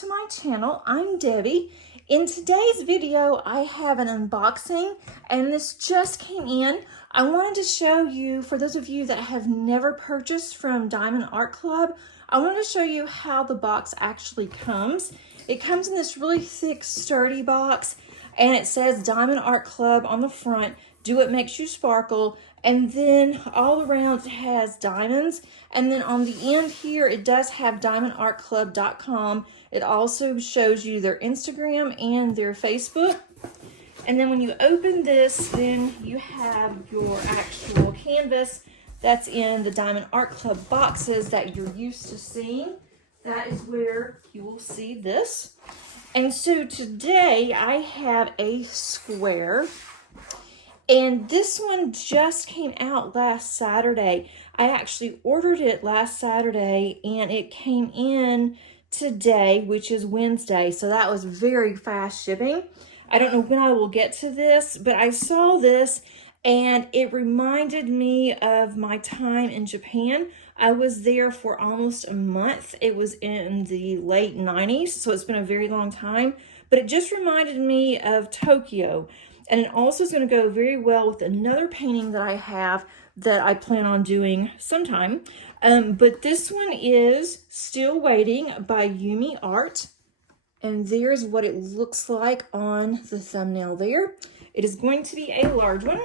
to my channel. I'm Debbie. In today's video, I have an unboxing and this just came in. I wanted to show you, for those of you that have never purchased from Diamond Art Club, I wanted to show you how the box actually comes. It comes in this really thick, sturdy box and it says Diamond Art Club on the front. Do what makes you sparkle. And then all around it has diamonds. And then on the end here, it does have diamondartclub.com. It also shows you their Instagram and their Facebook. And then when you open this, then you have your actual canvas that's in the Diamond Art Club boxes that you're used to seeing. That is where you will see this. And so today I have a square. And this one just came out last Saturday. I actually ordered it last Saturday and it came in today, which is Wednesday. So that was very fast shipping. I don't know when I will get to this, but I saw this and it reminded me of my time in Japan. I was there for almost a month. It was in the late 90s, so it's been a very long time. But it just reminded me of Tokyo. And it also is going to go very well with another painting that I have that I plan on doing sometime. But this one is Still Waiting by Yuumei Art. And there's what it looks like on the thumbnail there. It is going to be a large one.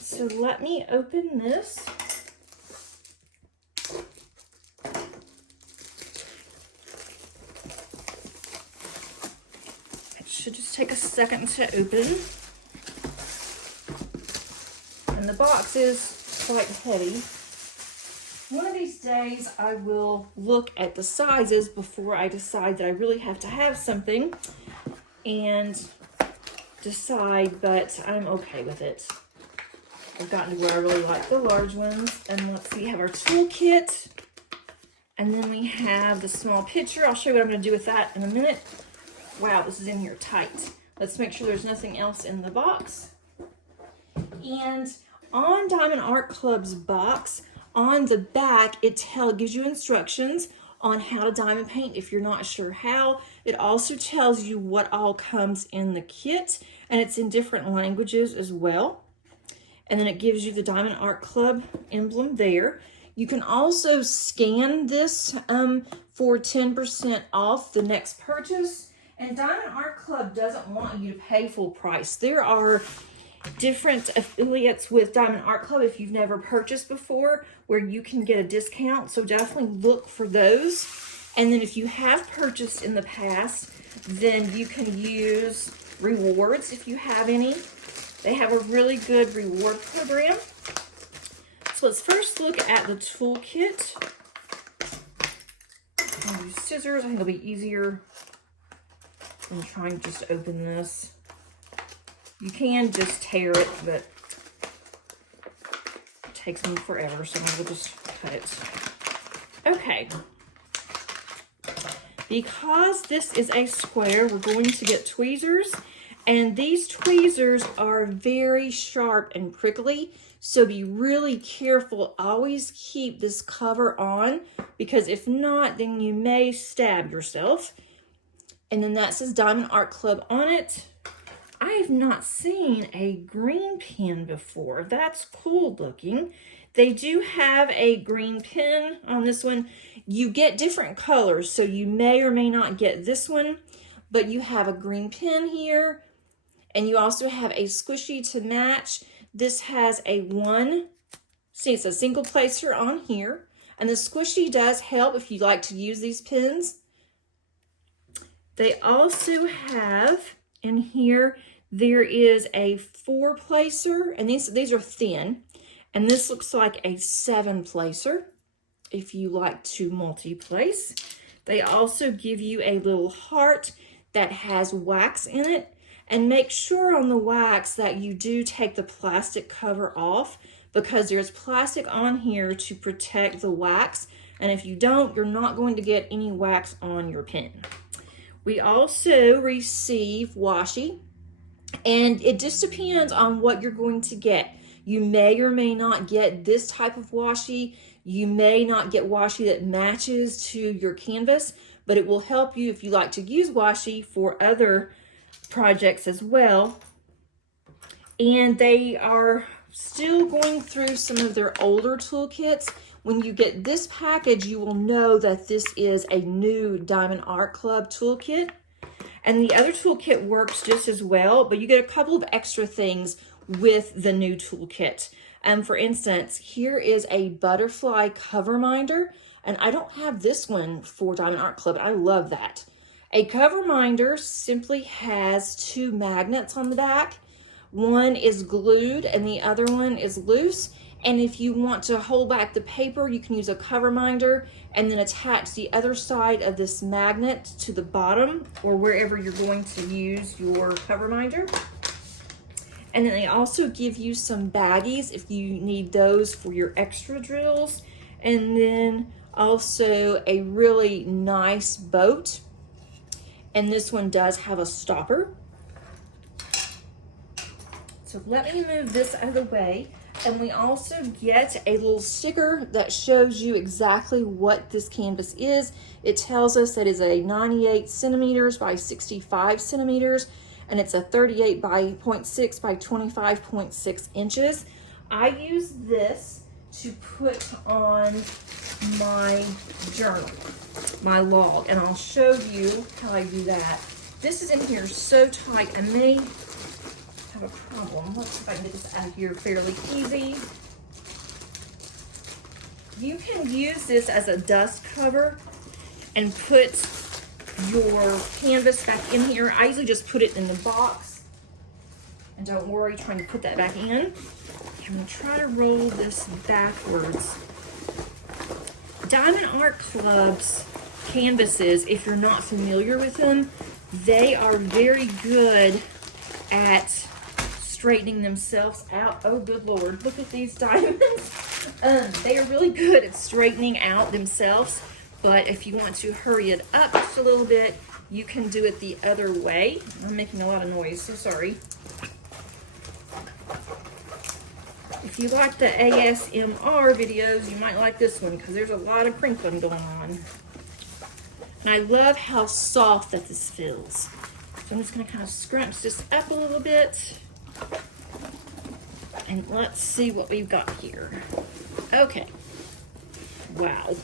So let me open this. It should just take a second to open. And the box is quite heavy. One of these days I will look at the sizes before I decide that I really have to have something and decide, but I'm okay with it. I've gotten to where I really like the large ones. And let's see, we have our toolkit. And then we have the small picture. I'll show you what I'm going to do with that in a minute. Wow, this is in here tight. Let's make sure there's nothing else in the box. And on Diamond Art Club's box, on the back, it gives you instructions on how to diamond paint if you're not sure how. It also tells you what all comes in the kit, and it's in different languages as well. And then it gives you the Diamond Art Club emblem there. You can also scan this for 10% off the next purchase. And Diamond Art Club doesn't want you to pay full price. There are different affiliates with Diamond Art Club if you've never purchased before where you can get a discount, so definitely look for those. And then if you have purchased in the past, then you can use rewards if you have any. They have a really good reward program. So let's first look at the toolkit. I'll use scissors. I think it'll be easier than trying to just open this. You can just tear it, but it takes me forever, so I will just cut it. Okay. Because this is a square, we're going to get tweezers, and these tweezers are very sharp and prickly, so be really careful. Always keep this cover on, because if not, then you may stab yourself. And then that says Diamond Art Club on it. I have not seen a green pen before. That's cool looking. They do have a green pen on this one. You get different colors, so you may or may not get this one, but you have a green pen here, and you also have a squishy to match. This has a it's a single placer on here, and the squishy does help if you like to use these pens. They also have in here, there is a 4-placer, and these are thin, and this looks like a 7-placer if you like to multi-place. They also give you a little heart that has wax in it, and make sure on the wax that you do take the plastic cover off, because there's plastic on here to protect the wax, and if you don't, you're not going to get any wax on your pen. We also receive washi, and it just depends on what you're going to get. You may or may not get this type of washi. You may not get washi that matches to your canvas, but it will help you if you like to use washi for other projects as well. And they are still going through some of their older toolkits. When you get this package, you will know that this is a new Diamond Art Club toolkit. And the other toolkit works just as well, but you get a couple of extra things with the new toolkit. For instance, here is a butterfly cover minder, and I don't have this one for Diamond Art Club. I love that. A cover minder simply has two magnets on the back. One is glued and the other one is loose. And if you want to hold back the paper, you can use a cover minder and then attach the other side of this magnet to the bottom or wherever you're going to use your cover minder. And then they also give you some baggies if you need those for your extra drills. And then also a really nice boat. And this one does have a stopper. So let me move this out of the way. And we also get a little sticker that shows you exactly what this canvas is. It tells us that it's a 98 centimeters by 65 centimeters, and it's a 38 by 0.6 by 25.6 inches. I use this to put on my journal, my log, and I'll show you how I do that. This is in here so tight, I may have a problem. Let's see if I can get this out of here fairly easy. You can use this as a dust cover and put your canvas back in here. I usually just put it in the box, and don't worry trying to put that back in. I'm going to try to roll this backwards. Diamond Art Club's canvases, if you're not familiar with them, they are very good at straightening themselves out. Oh, good Lord, look at these diamonds. They are really good at straightening out themselves, but if you want to hurry it up just a little bit, you can do it the other way. I'm making a lot of noise, so sorry. If you like the ASMR videos, you might like this one because there's a lot of crinkling going on. And I love how soft that this feels. So I'm just going to kind of scrunch this up a little bit. And let's see what we've got here. Okay. Wow.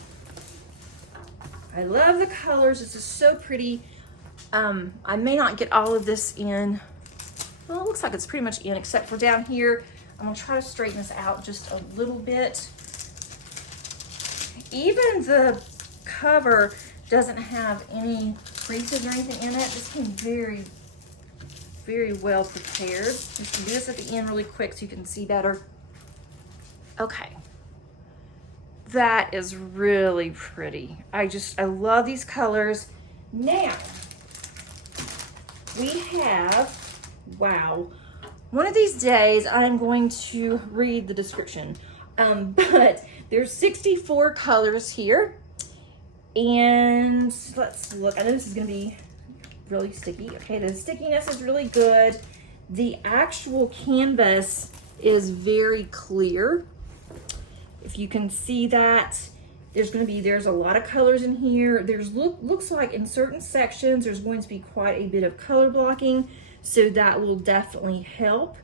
I love the colors. This is so pretty. I may not get all of this in. Well, it looks like it's pretty much in except for down here. I'm going to try to straighten this out just a little bit. Even the cover doesn't have any creases or anything in it. This came very, very well prepared. Just do this at the end really quick so you can see better. Okay. That is really pretty. I love these colors. Now, we have, wow. One of these days, I'm going to read the description. But there's 64 colors here. And let's look. I know this is going to be really sticky. Okay, the stickiness is really good. The actual canvas is very clear. If you can see that, there's a lot of colors in here. Looks like in certain sections, there's going to be quite a bit of color blocking. So that will definitely help.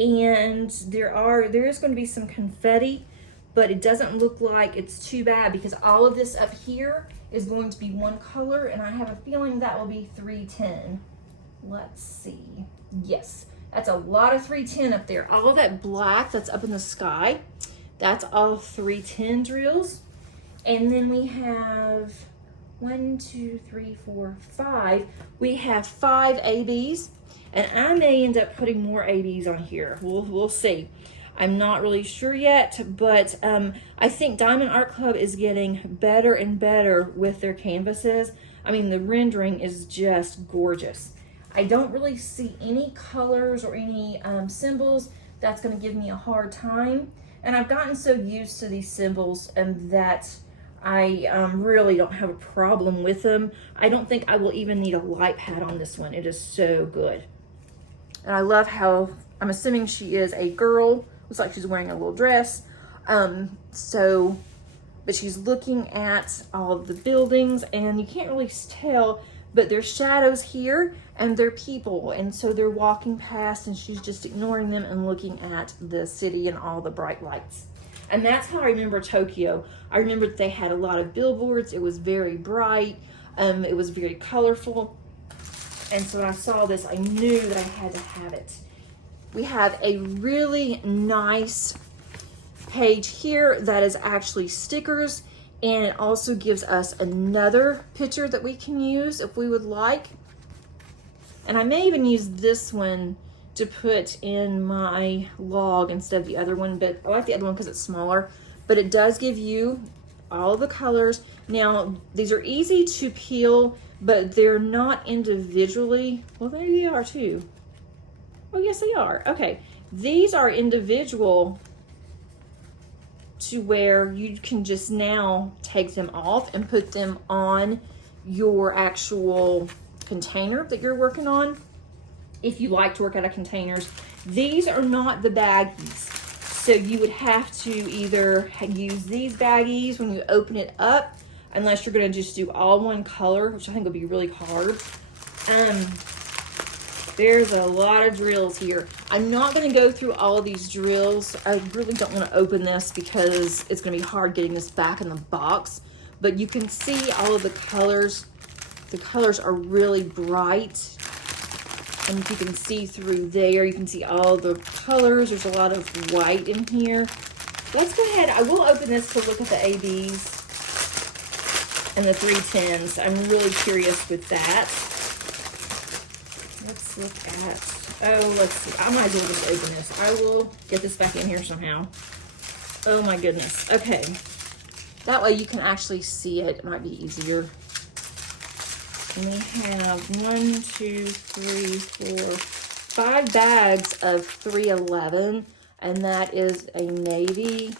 And there is going to be some confetti, but it doesn't look like it's too bad because all of this up here is going to be one color, and I have a feeling that will be 310. Let's see. Yes, that's a lot of 310 up there. All of that black that's up in the sky, that's all 310 drills. And then we have 1, 2, 3, 4, 5. We have 5 ABs. And I may end up putting more ABs on here. We'll see. I'm not really sure yet, but I think Diamond Art Club is getting better and better with their canvases. I mean, the rendering is just gorgeous. I don't really see any colors or any symbols that's going to give me a hard time. And I've gotten so used to these symbols that I really don't have a problem with them. I don't think I will even need a light pad on this one. It is so good. And I love how, I'm assuming she is a girl. Looks like she's wearing a little dress. So but she's looking at all of the buildings, and you can't really tell, but there's shadows here and they're people, and so they're walking past and she's just ignoring them and looking at the city and all the bright lights. And that's how I remember Tokyo. I remember that they had a lot of billboards. It was very bright. It was very colorful. And so when I saw this, I knew that I had to have it. We have a really nice page here that is actually stickers, and it also gives us another picture that we can use if we would like. And I may even use this one to put in my log instead of the other one, but I like the other one because it's smaller. But it does give you all the colors. Now, these are easy to peel, but they're not individually. Well, there you are too. Oh, yes, they are. Okay, these are individual to where you can just now take them off and put them on your actual container that you're working on, if you like to work out of containers. These are not the baggies, so you would have to either use these baggies when you open it up, unless you're going to just do all one color, which I think would be really hard. There's a lot of drills here. I'm not going to go through all of these drills. I really don't want to open this because it's going to be hard getting this back in the box, but you can see all of the colors. The colors are really bright, and if you can see through there, you can see all the colors. There's a lot of white in here. Let's go ahead. I will open this to look at the ABs and the 310s. I'm really curious with that. Let's look at, oh, let's see. I might as well just open this. I will get this back in here somehow. Oh my goodness. Okay. That way you can actually see it. It might be easier. And we have 5 bags of 311, and that is a navy.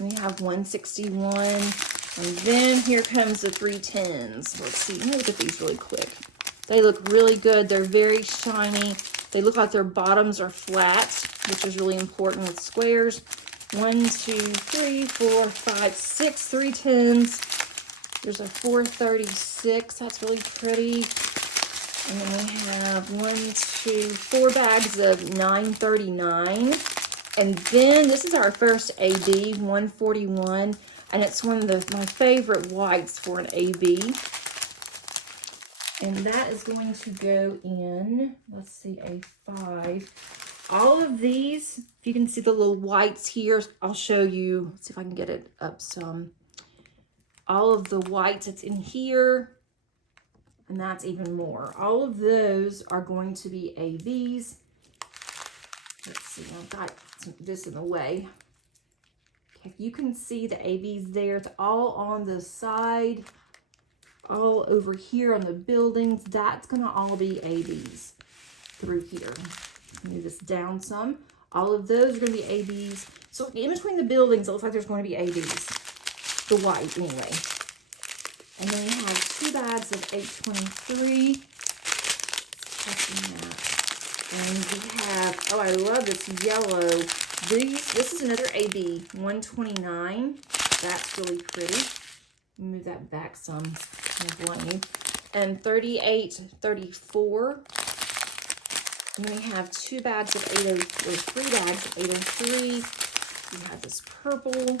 We have 161, and then here comes the 310s. Let's see, let me look at these really quick. They look really good. They're very shiny. They look like their bottoms are flat, which is really important with squares. 1, 2, 3, 4, 5, 6 310s. There's a 436, that's really pretty. And then we have 4 bags of 939. And then this is our first AB, 141. And it's one of my favorite whites for an AB. And that is going to go in, let's see, a 5. All of these, if you can see the little whites here, I'll show you, let's see if I can get it up some. All of the whites that's in here, and that's even more. All of those are going to be ABs. Let's see, I've got this in the way. If you can see the ABs there, it's all on the side, all over here on the buildings. That's gonna all be ABs through here. Move this down some. All of those are gonna be ABs. So in between the buildings, it looks like there's going to be ABs. The white anyway. And then we have 2 bags of 823. Checking that. And we have, oh, I love this yellow. This is another AB, 129. That's really pretty. Move that back some. And 3834. And then we have 2 bags of 803, or 3 bags of 803. We have this purple.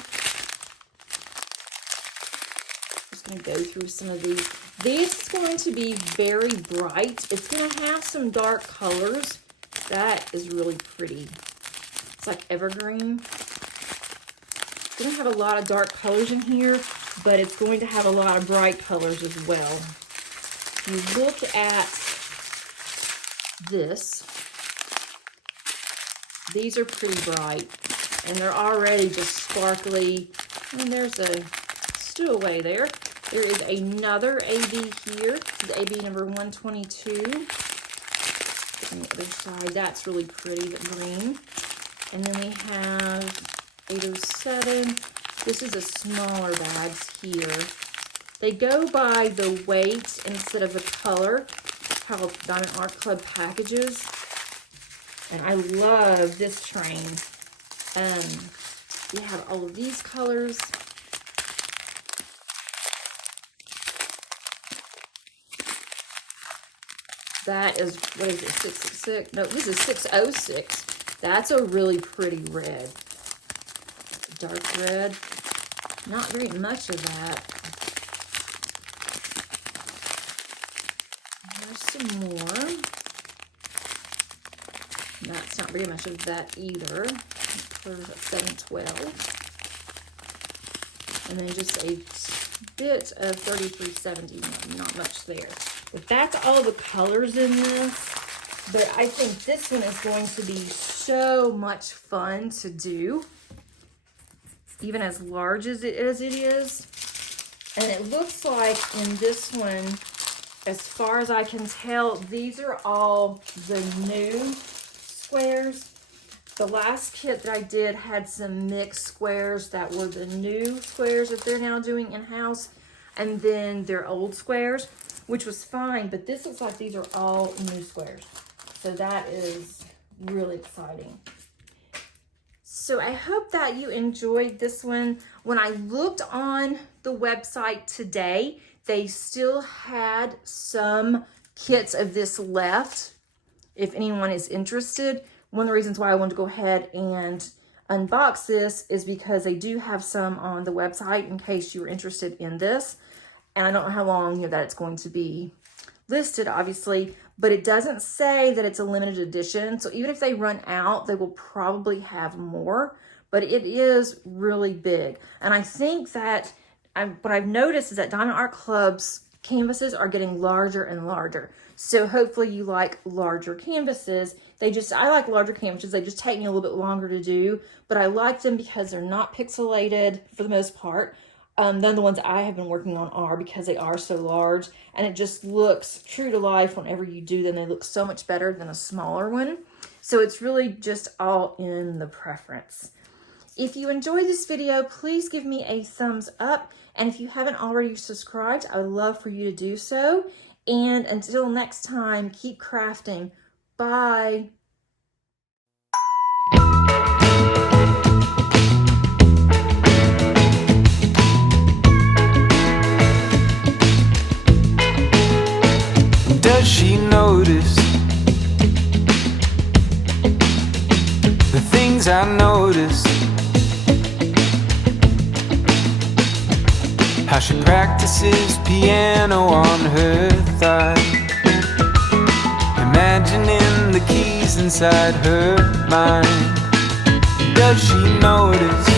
Going to go through some of these. This is going to be very bright. It's going to have some dark colors. That is really pretty. It's like evergreen. It's going to have a lot of dark colors in here, but it's going to have a lot of bright colors as well. If you look at this, these are pretty bright, and they're already just sparkly. And there's a stowaway there. There is another AB here. This is AB number 122. On the other side, that's really pretty, but green. And then we have 807. This is a smaller bags here. They go by the weight instead of the color, how Diamond Art Club packages. And I love this train. We have all of these colors. That is, what is it, 666? No, this is 606. That's a really pretty red. Dark red. Not very much of that. There's some more. That's not very much of that either. Colors at 712. And then just a bit of 3370, not much there. But that's all the colors in this. But I think this one is going to be so much fun to do, even as large as it is. And it looks like in this one, as far as I can tell, these are all the new squares. The last kit that I did had some mixed squares that were the new squares that they're now doing in-house, and then their old squares, which was fine, but this looks like these are all new squares. So that is really exciting. So I hope that you enjoyed this one. When I looked on the website today, they still had some kits of this left, if anyone is interested. One of the reasons why I wanted to go ahead and unbox this is because they do have some on the website in case you were interested in this. And I don't know how long that it's going to be listed, obviously, but it doesn't say that it's a limited edition. So even if they run out, they will probably have more, but it is really big. And I think that what I've noticed is that Diamond Art Club's canvases are getting larger and larger. So hopefully you like larger canvases. I like larger canvases. They just take me a little bit longer to do, but I like them because they're not pixelated for the most part. None of the ones I have been working on are, because they are so large, and it just looks true to life whenever you do them. They look so much better than a smaller one. So it's really just all in the preference. If you enjoyed this video, please give me a thumbs up. And if you haven't already subscribed, I would love for you to do so. And until next time, keep crafting. Bye. Does she notice the things I notice? How she practices piano on her thigh, imagining the keys inside her mind. Does she notice